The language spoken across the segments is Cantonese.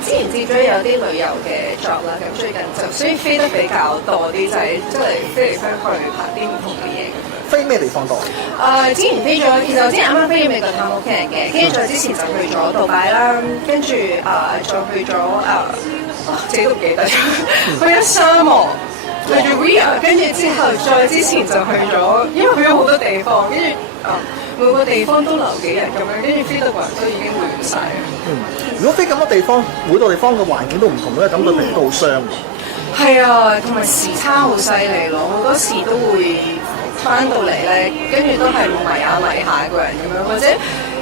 之前接咗有啲旅遊嘅 job 啦，咁最近就所以飛得比較多啲，就係即係飛嚟飛去拍啲唔同嘅嘢咁樣。飛咩地方多？之前飛咗，其實我之前啱啱飛咗美國探屋企人嘅，跟住再之前就去咗杜拜啦，跟住再去咗自己都唔記得咗，去咗沙漠，去咗 Rio， 跟住之後再之前就去咗，因為去咗好多地方，跟住每個地方都留幾日咁樣，跟住飛到個人都已經亂晒啦。如果飛咁多地方，每個地方嘅環境都唔同咧，咁對皮膚都好傷嘅。係啊，同埋時差好犀利咯，好多時都會翻到嚟咧，跟住都係迷下個人咁樣，或者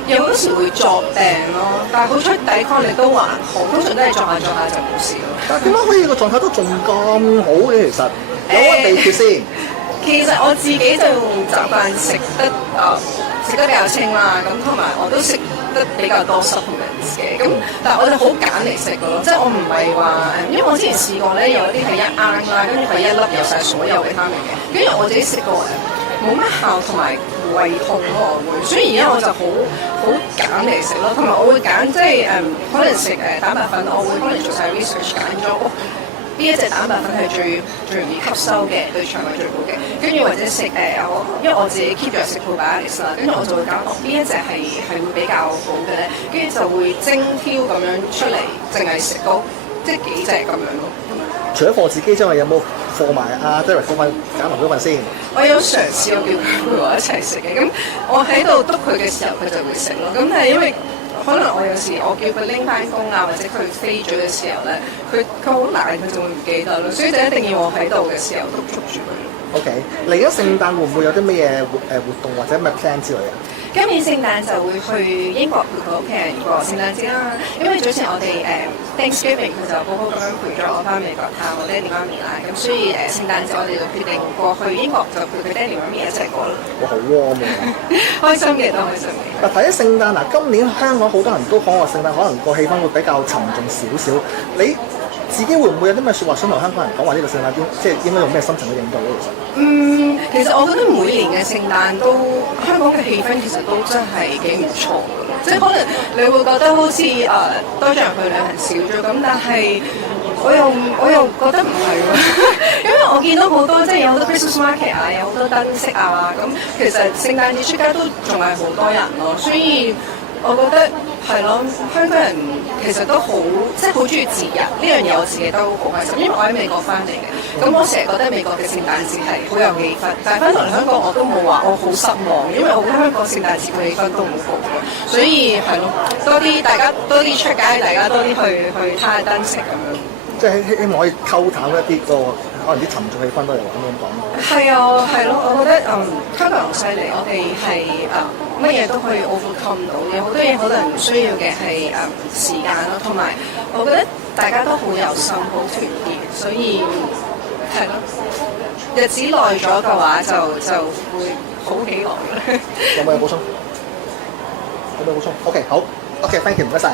有好多時會作病咯。但係好彩抵抗力都還好，通常都係作下就冇事咯。但係點解可以個狀態都仲咁好嘅？其實有冇秘訣先？其實我自己就習慣食得比較清啦，咁同埋我都食得比較多 supplements 嘅，咁但係我就好揀嚟食嘅咯，即係我唔係話，因為我之前試過咧，有一啲係一罌啦，跟住係一粒有晒所有維他命嘅，跟住我自己食過冇乜效同埋胃痛咯，我會，所以而家我就好揀嚟食咯，同埋我會揀即係可能食蛋白粉，我會可能做晒 research 揀咗。呢一隻蛋白粉係最容易吸收嘅，對腸胃最好嘅。跟住或者食因為我自己 keep 住食 probiotics 啦，跟住我就會揀呢一隻係會比較好嘅咧，跟住就會精挑咁樣出嚟，淨係食到即係幾隻咁樣咯。除咗貨自己之外，有冇貨埋阿 Derek 嗰份揀埋嗰份先？我有嘗試，我叫佢陪我一齊食嘅。咁我喺度督佢嘅時候，佢就會食咯。咁但係因為可能我有時我叫佢拎翻工啊，或者佢飛咗嘅時候咧，佢好難，佢就會唔記得咯，所以就一定要我喺度嘅時候督促住佢。OK，嚟緊聖誕會唔會有啲咩嘢活動或者咩 plan 之類啊？今年聖誕就會去英國陪佢屋企人過聖誕節啦，因為早前我哋Thanksgiving 佢就好好咁樣陪咗我翻美國探我爹哋媽咪啦，咁所以聖誕節我哋就決定過去英國就陪佢爹哋媽咪一齊過啦。哇，好 warm 啊！開心嘅都開心嘅。嗱，睇起聖誕嗱，今年香港好多人都講話聖誕可能個氣氛會比較沉重少少，你自己會唔會有啲咩説話想同香港人講話呢個聖誕即係應該用咩心情去應對咧？其實我覺得每年嘅聖誕都香港嘅氣氛其實都真係幾唔錯嘅，即係可能你會覺得好似多咗人去旅行少咗咁，但係我又覺得唔係喎，因為我見到好多即係有好多 Christmas market 啊，有好多燈飾啊，咁其實聖誕節出街都仲係好多人咯，所以我覺得係咯，香港人其實都好即係好中意節日呢樣嘢，我自己都好開心，因為我喺美國翻嚟嘅，咁我成日覺得美國嘅聖誕節係好有氣氛，但係翻到嚟香港我都冇話我好失望，因為我覺得香港聖誕節嘅氣氛都好好，所以係咯，大家多啲出街，大家多啲去睇下燈飾咁樣。即係希望可以溝淡一啲可能啲沉重氣氛都係咁樣講。係啊，係咯，我覺得香港人好犀利，我哋係乜嘢都可以 overcome 到，有好多嘢可能唔需要嘅係時間咯，同埋我覺得大家都好有心，好團結，所以係咯，日子耐咗嘅話就會好起來嘅。有冇補充？OK，好。OK，thank you，唔該晒。